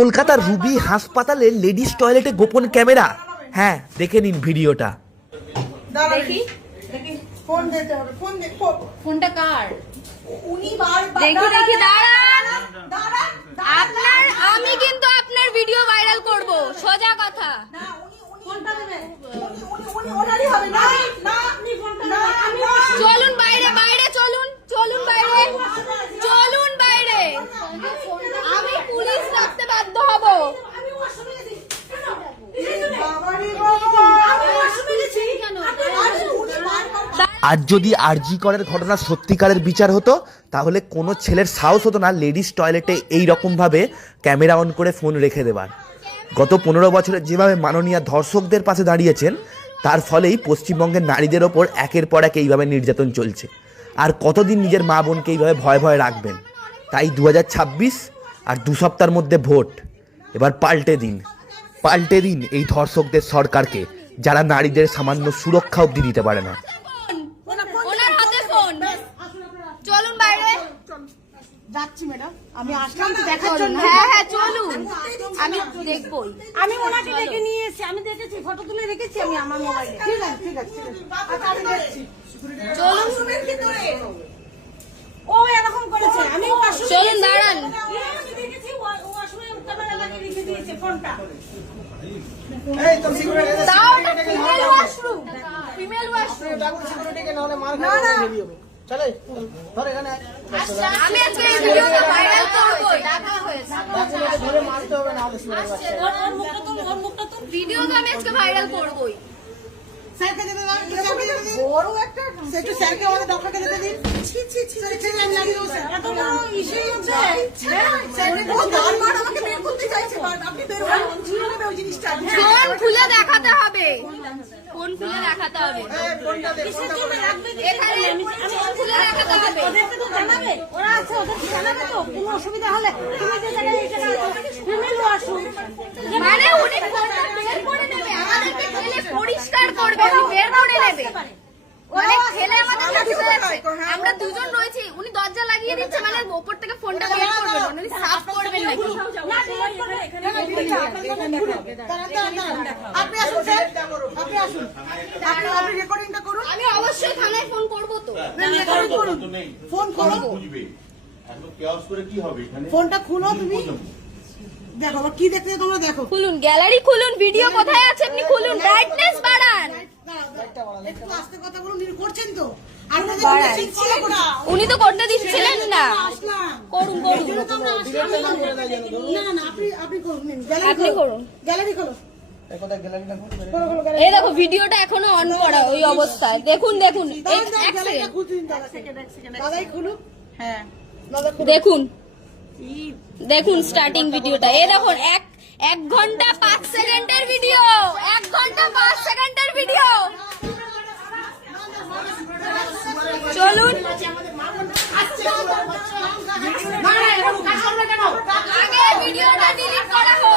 কলকাতার রুবি হাসপাতালে লেডিস টয়লেটে গোপন ক্যামেরা। হ্যাঁ, দেখে নিন ভিডিওটা। দেখি ফোন দিতে হবে, ফোনটা কার? উনি দেখি দাঁড়ান। আপনার আমি কিন্তু আপনার ভিডিও ভাইরাল করব, সোজা কথা। না উনি ফোনটা দেবেন, উনি ওনারই হবে। না না আপনি ফোনটা দেবেন। চলুন বাইরে, বাইরে চলুন, চলুন বাইরে, চলুন বাইরে। আমি পুলিশ রাখতে বাধ্য হব। আমি অসময়ে দিই কেন? বাবারে বাবা, আমি অসময়ে দিই কেন? আজ যদি আরজি করের ঘটনা সত্যিকারের বিচার হতো, তাহলে কোনো ছেলের সাহস হতো না লেডিস টয়লেটে এই রকমভাবে ক্যামেরা অন করে ফোন রেখে দেবার। গত 15 বছরে যেভাবে মাননীয় ধর্ষকদের পাশে দাঁড়িয়েছেন, তার ফলেই পশ্চিমবঙ্গের নারীদের ওপর একের পর এক এইভাবে নির্যাতন চলছে। আর কতদিন নিজের মা বোনকে এইভাবে ভয়ে ভয়ে রাখবেন? তাই 2026 আর 2 সপ্তাহের মধ্যে ভোট। এবার পাল্টে দিন এই ধর্ষকদের সরকারকে, যারা নারীদের সামান্য সুরক্ষা অবধি দিতে পারে না। ওনার হাতে ফোন। চলুন বাইরে। যাচ্ছি ম্যাডাম, আমি আসলাম তো দেখার জন্য। হ্যাঁ হ্যাঁ চলুন, আমি দেখবই। আমি ওনাকে ডেকে নিয়ে এসেছি, আমি দেখেছি, ফটো তুলে রেখেছি আমি আমার মোবাইলে। ঠিক আছে ঠিক আছে আচ্ছা আমি দেখছি। চলুন শুনেন কি ধরে ও এরকম করেছে। আমি চলুন দাঁড়ান। আমি দেখেছি ওয়াশরুমে ক্যামেরা লাগিয়ে রেখে দিয়েছে ফোনটা। এই তো সিকিউরিটি দাও, ফিমেল ওয়াশরুম, ফিমেল ওয়াশরুম সিকিউরিটিকে না হলে মার খাওয়া ভিডিও হবে। চলে ধর এখানে। আমি আজকে এই ভিডিওটা ভাইরাল করব। ডাকা হয়েছে ধরে মারতে হবে না হলে ওর মুখটা তো ভিডিওটা আমি আজকে ভাইরাল করবই। স্যারকে দিতে দাও, বড় একটা সেটু স্যারকে আমাদের ডক্টরকে দিতে দিন। ছি ছি ছি স্যারকে আমি লাগিয়ে দেব। স্যার এত বড় ইস্যু হচ্ছে। স্যারকে তো বারবার আমাকে বের করতে চাইছে, আপনি বের হন, ঝুলে নেবে ওই জিনিসটা। ফোন খুলে দেখাতে হবে, ফোন খুলে দেখাতে হবে। ফোনটা দে, কিসের জন্য রাখবে? এখানে আমি খুলে দেখাতে হবে। ওদেরকে তো জানাবে, ওরা আছে, ওদেরকে জানাবে তো কোনো অসুবিধা হলে। তুমি যে জায়গায় এটা না ফিমেল ওয়াশরুম মানে উনি ফোনটা বের করে নেবে, আমাদেরকে ছেলে পরিষ্কার করবে, উনি বের করে নেবে। মানে ছেলে আমাদের ঢুকে যাচ্ছে, আমরা দুজন রয়েছি, উনি দরজা লাগিয়ে দিচ্ছে, মানে উপর থেকে ফোনটা বের করবেন, উনি সাফ করবেন নাকি? আপনি আসুন স্যার, আপনি আসুন, আপনি রেকর্ডিংটা করুন। আমি অবশ্যই থানায় ফোন করব তো। রেকর্ডিং করুন, ফোন করো, বুঝবে এখন কেওস করে কি হবে এখানে। ফোনটা খুলো, তুমি দেখো কি দেখতে তোমরা দেখো। খুলুন গ্যালারি, খুলুন ভিডিও কোথায় আছে আপনি খুলুন, ব্রাইটনেস বাড়ান। একটু আস্তে কথা বলুন, উনি করছেন তো। আর উনি তো করতে দিচ্ছিলেন না। করুন করুন, না না আপনি করুন, আপনি করুন, গ্যালারি খোলো। এই দেখো ভিডিওটা এখনো অন করা ওই অবস্থায়। দেখুন দেখুন, এক সেকেন্ড দাদাই খুলুক। হ্যাঁ দেখুন, দেখুন স্টার্টিং ভিডিওটা। এই দেখুন 1 ঘন্টা 5 সেকেন্ডের ভিডিও, 1 ঘন্টা 5 সেকেন্ডের ভিডিও। চলুন আগে ভিডিওটা ডিলিট করা হোক।